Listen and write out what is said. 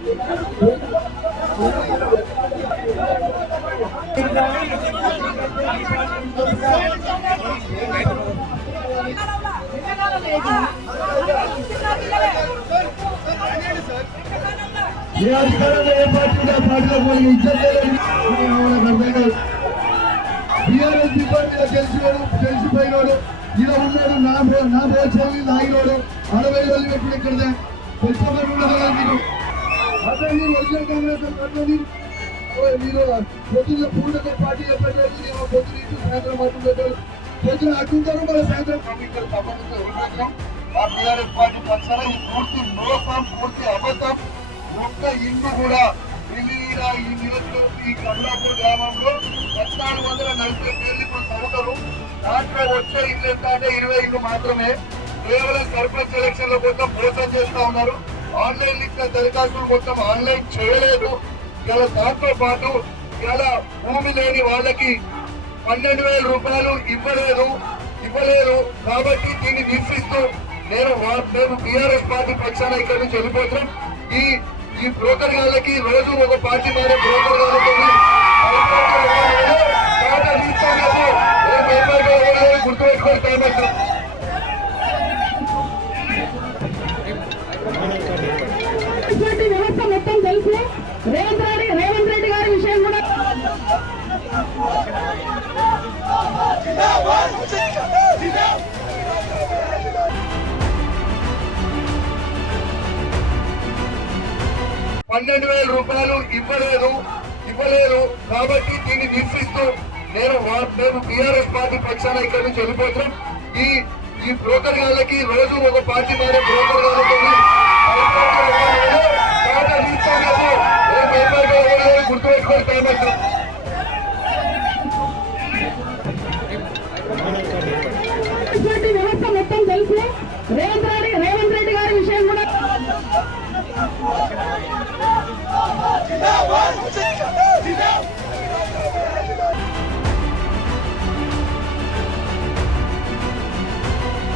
ఏ అధికారంలో ఏ పార్టీలో పార్టీలో పోయి ఇచ్చేది బీఆర్ఎస్ డిపార్టీలో గెలిచిపోయినోడు ఇలా ఉన్నాడు. నా చెల్లి లాగినోడు 60 రోజులు పెట్టి ఇక్కడ అదే మీరు ఒరిజినల్ కాంగ్రెస్ పట్టుకొని మీరు పొద్దున్న పూర్ణ పార్టీ చెప్పలేదు. పొద్దున సాయంత్రం మాట్లాడతారు, పొద్దున అడ్డుంటారు, మన సాయంత్రం బీఆర్ఎస్ పార్టీ పక్షాన ఈ పూర్తి మోసం, పూర్తి అబద్ధం. ఒక్క ఇల్లు కూడా ఈ నియోజకవర్గం ఈ కమలాపూర్ గ్రామంలో 1440 పేర్లు ఇప్పుడు చదువుతారు. దాంట్లో వచ్చే ఇల్లు ఎంత అంటే 20 ఇల్లు మాత్రమే. కేవలం సర్పంచ్ ఎలక్షన్ల కోసం మోసం చేస్తా ఉన్నారు. ఆన్లైన్ ఇచ్చిన దరఖాస్తులు మొత్తం ఆన్లైన్ చేయలేదు. ఇలా దాంతో పాటు ఇలా భూమి లేని వాళ్ళకి 12,000 రూపాయలు ఇవ్వలేదు. కాబట్టి దీన్ని నిరసిస్తూ మేము బీఆర్ఎస్ పార్టీ పక్షాన ఇక్కడి నుంచి వెళ్ళిపోతున్నాం. ఈ బ్రోకర్ గాళ్ళకి రోజు ఒక పార్టీ మారే బ్రోకర్ గాళ్ళతో గుర్తుపెట్టుకోవాలి. టైం అవుతుంది. వ్యవస్థ మొత్తం తెలుసు. రేవంత్ రెడ్డి గారి విషయం కూడా 12,000 రూపాయలు ఇవ్వలేదు. కాబట్టి దీన్ని నిరసిస్తూ మేము బీఆర్ఎస్ పార్టీ పక్షాన ఇక్కడి నుంచి వెళ్ళిపోతున్నాం. ఈ బ్రోకర్ గాళ్ళకి రోజు ఒక పార్టీ మారే బ్రోకర్ గాళ్ళతో గుర్తుపెట్టుకోవాలి. టైం అవుతుంది. వ్యవస్థ మొత్తం తెలుసు. రేవంత్